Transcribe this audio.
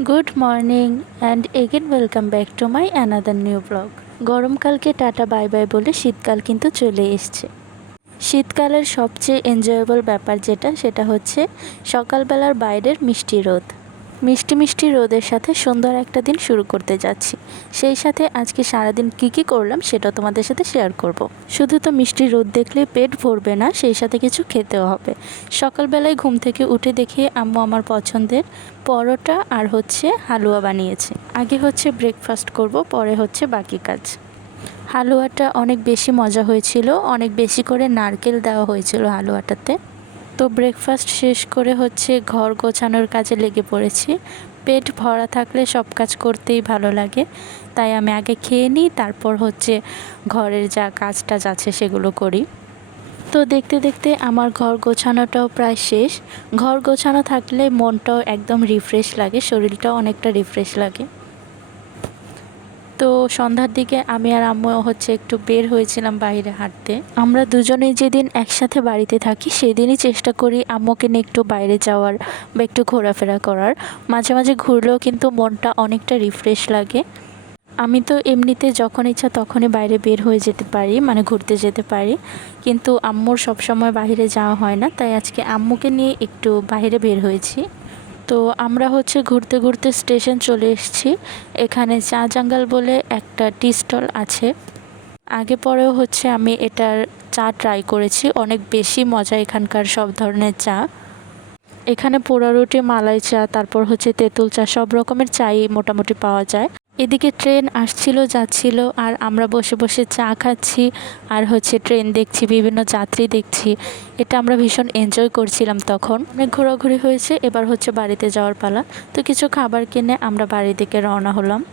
Good morning and again welcome back to my another new vlog. গরমকালকে tata bye bye বলে শীতকাল কিন্তু চলে এসছে। শীতকালের সবচেয়ে এনজয়েবল ব্যাপার সেটা হচ্ছে সকালবেলার বাইরের মিষ্টি রোদ। মিষ্টি মিষ্টি রোদের সাথে সুন্দর একটা দিন শুরু করতে যাচ্ছি। সেই সাথে আজকে সারাদিন কী করলাম সেটা তোমাদের সাথে শেয়ার করব। শুধু তো মিষ্টি রোদ দেখলে পেট ভরবে না, সেই সাথে কিছু খেতেও হবে। সকালবেলায় ঘুম থেকে উঠে দেখি আম্মু আমার পছন্দের পরোটা আর হালুয়া বানিয়েছে। আগে ব্রেকফাস্ট করব, পরে বাকি কাজ। হালুয়াটা অনেক বেশি মজা হয়েছিল, অনেক বেশি করে নারকেল দেওয়া হয়েছিল হালুয়াটাতে। তো ব্রেকফাস্ট শেষ করে ঘর গোছানোর কাজে লেগে পড়েছি। পেট ভরা থাকলে সব কাজ করতেই ভালো লাগে, তাই আমি আগে খেয়ে নিই, তারপর ঘরের যা কাজ টাজ আছে সেগুলো করি। তো দেখতে দেখতে আমার ঘর গোছানোটাও প্রায় শেষ। ঘর গোছানো থাকলে মনটাও একদম রিফ্রেশ লাগে, শরীরটাও অনেকটা রিফ্রেশ লাগে। তো সন্ধ্যার দিকে আমি আর আম্মু একটু বের হয়েছিলাম বাইরে হাঁটতে। আমরা দুজনেই যেদিন একসাথে বাড়িতে থাকি সেদিনই চেষ্টা করি আম্মুকে নিয়ে একটু বাইরে যাওয়ার বা একটু ঘোরাফেরা করার। মাঝে মাঝে ঘুরলেও কিন্তু মনটা অনেকটা রিফ্রেশ লাগে। আমি তো এমনিতে যখন ইচ্ছা তখনই বাইরে বের হয়ে যেতে পারি, মানে ঘুরতে যেতে পারি, কিন্তু আম্মুর সবসময় বাইরে যাওয়া হয় না, তাই আজকে আম্মুকে নিয়ে একটু বাইরে বের হয়েছি। তো আমরা ঘুরতে ঘুরতে স্টেশন চলে এসেছি। এখানে চা জাঙ্গাল বলে একটা টি স্টল আছে। আগে পরেও আমি এটার চা ট্রাই করেছি, অনেক বেশি মজা এখানকার সব ধরনের চা। এখানে পোড়া রুটি, মালাই চা, তারপর তেঁতুল চা, সব রকমের চাই মোটামুটি পাওয়া যায়। এদিকে ট্রেন আসছিল যাচ্ছিল আর আমরা বসে বসে চা খাচ্ছি আর ট্রেন দেখছি, বিভিন্ন যাত্রী দেখছি। এটা আমরা ভীষণ এনজয় করছিলাম। তখন অনেক ঘোরাঘুরি হয়েছে, এবার বাড়িতে যাওয়ার পালা। তো কিছু খাবার কিনে আমরা বাড়ির দিকে রওনা হলাম।